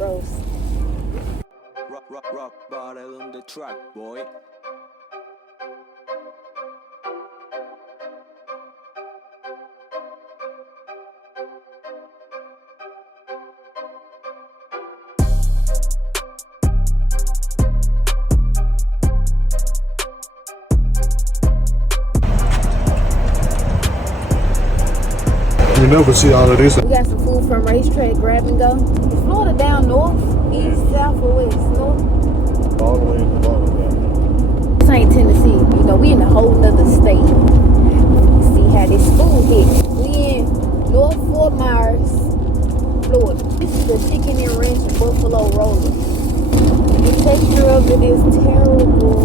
Gross. Rock bottle on the track, boy. You never see all of this. We got some food from Racetrack Grab and Go. Is Florida down north, east, south, or west? North? All the way in the bottom. This ain't Tennessee. You know, we in a whole nother state. See how this food hit. We in North Fort Myers, Florida. This is the chicken and ranch buffalo roller. The texture of it is terrible.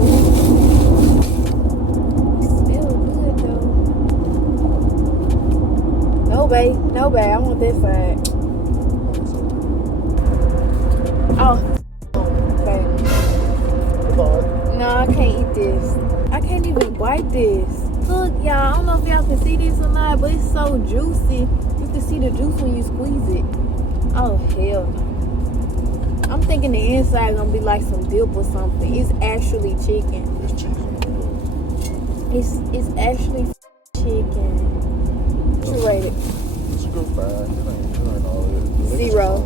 It smells good though. No, babe. I want this side. Oh, babe. No, I can't eat this. I can't even bite this. Look, y'all, I don't know if y'all can see this or not, but it's so juicy. You can see the juice when you squeeze it. Oh, hell no. I'm thinking the inside gonna be like some dip or something. It's actually chicken. It's chicken. It's actually chicken. What you rate it? It's a good 5. It ain't all that. 0.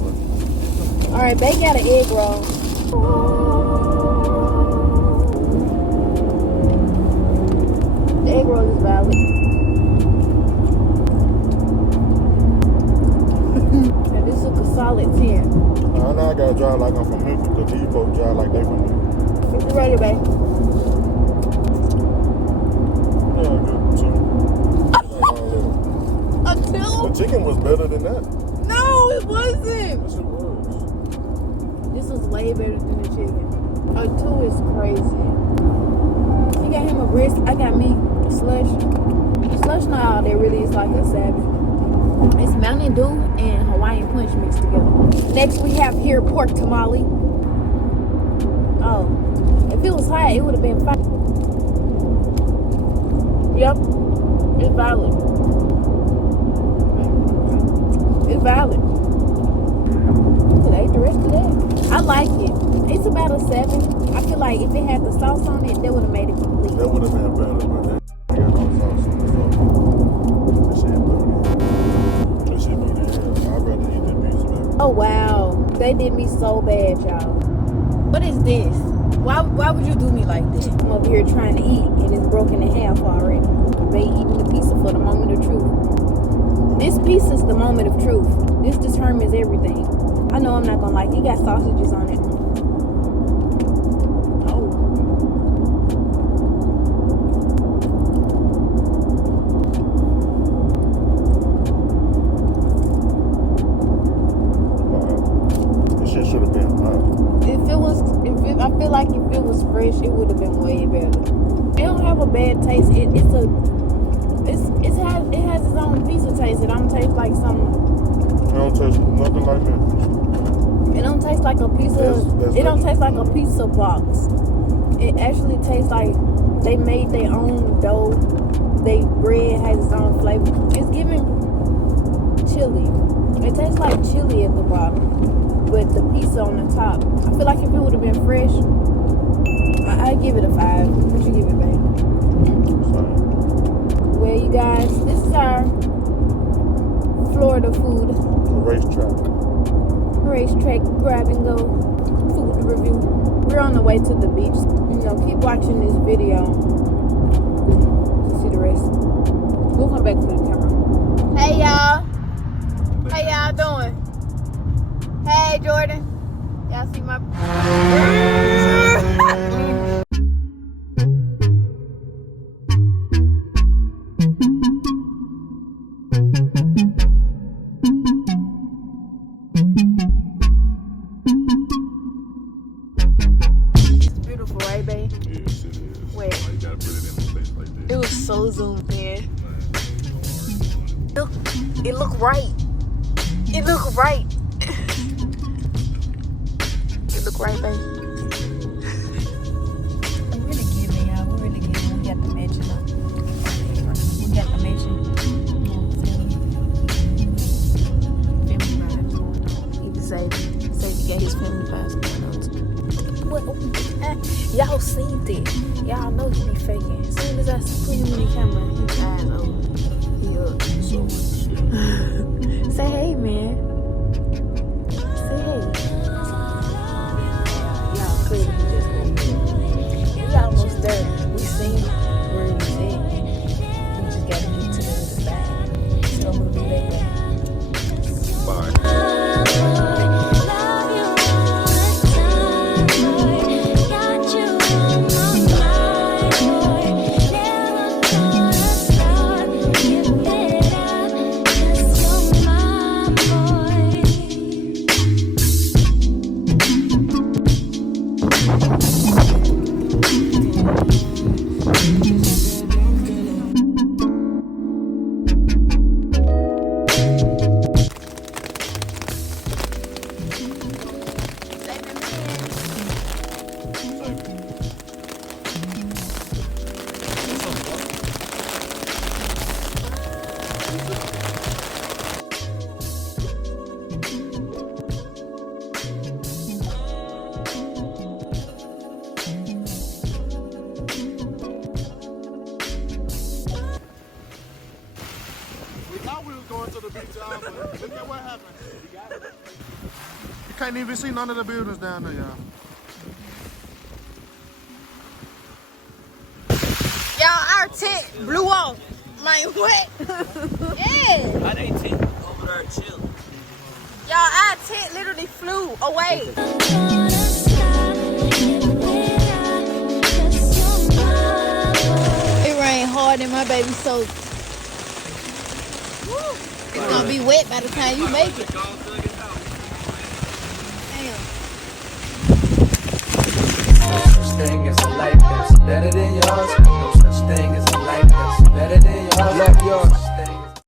Alright, they got an egg roll. The egg roll is valid. And this took a solid 10. Now I gotta drive like I'm from Memphis, because these folks drive like they from Memphis. You ready, babe? Yeah, good. 2. A 2? The chicken was better than that. No, it wasn't. Yes, it was. This was way better than the chicken. A 2 is crazy. You got him a brisk. I got me a slush. Slush not all there really is like a 7. It's Mountain Dew and Hawaiian Punch mixed together. Next we have here pork tamale. Oh, if it was hot, it would have been 5. Yep, it's valid. It's valid. Could I eat the rest of that? I like it. It's about a 7. I feel like if it had the sauce on it, that would have made it complete. That would have been better, but that ain't got no sauce on it. So that shit booty. I'd rather eat that piece of it. Oh wow, they did me so bad, y'all. What is this? Why would you do me like that? I'm over here trying to eat and it's broken in half already. They eating the pizza for the moment of truth. This pizza is the moment of truth. This determines everything. I know I'm not gonna like it. It got sausages on it. Oh. This shit should have been hot. I feel like if it was fresh, it would have been way better. It don't have a bad taste. It has its own pizza taste. It don't taste like some. It don't taste nothing like that. It don't taste like a pizza. It don't taste like a pizza box. It actually tastes like they made their own dough. They bread has its own flavor. It's giving chili. It tastes like chili at the bottom, with the pizza on the top. I feel like if it would have been fresh, I'd give it a 5. What you give it, babe? Well, you guys, this is our Florida food. Racetrack Grab and Go food review. We're on the way to the beach. You know, keep watching this video to see the rest. We'll come back to the camera. Hey y'all. How y'all doing? Hey Jordan. Y'all see my so zoomed in. It look right. It look right. It look right, baby. We're really giving, y'all. We're really giving. We got the mansion up. We got the mansion. Family vibes. Either say got his family vibes going on too. What? Y'all seen it. Y'all know he be faking. As soon as I put him in the camera, his eyes open. He up. So with the shit. Say hey, man. Say hey. Y'all clearly he just woke up. We almost there. We seen where he was at. We just gotta get to the other side. So we'll be right back. Bye. Look at what happened. You can't even see none of the buildings down there, y'all. Y'all, our tent blew off. Man, what? Yeah. At 18, over there chilling. Y'all, our tent literally flew away. It rained hard and my baby soaked. It's gonna be wet by the time you make it.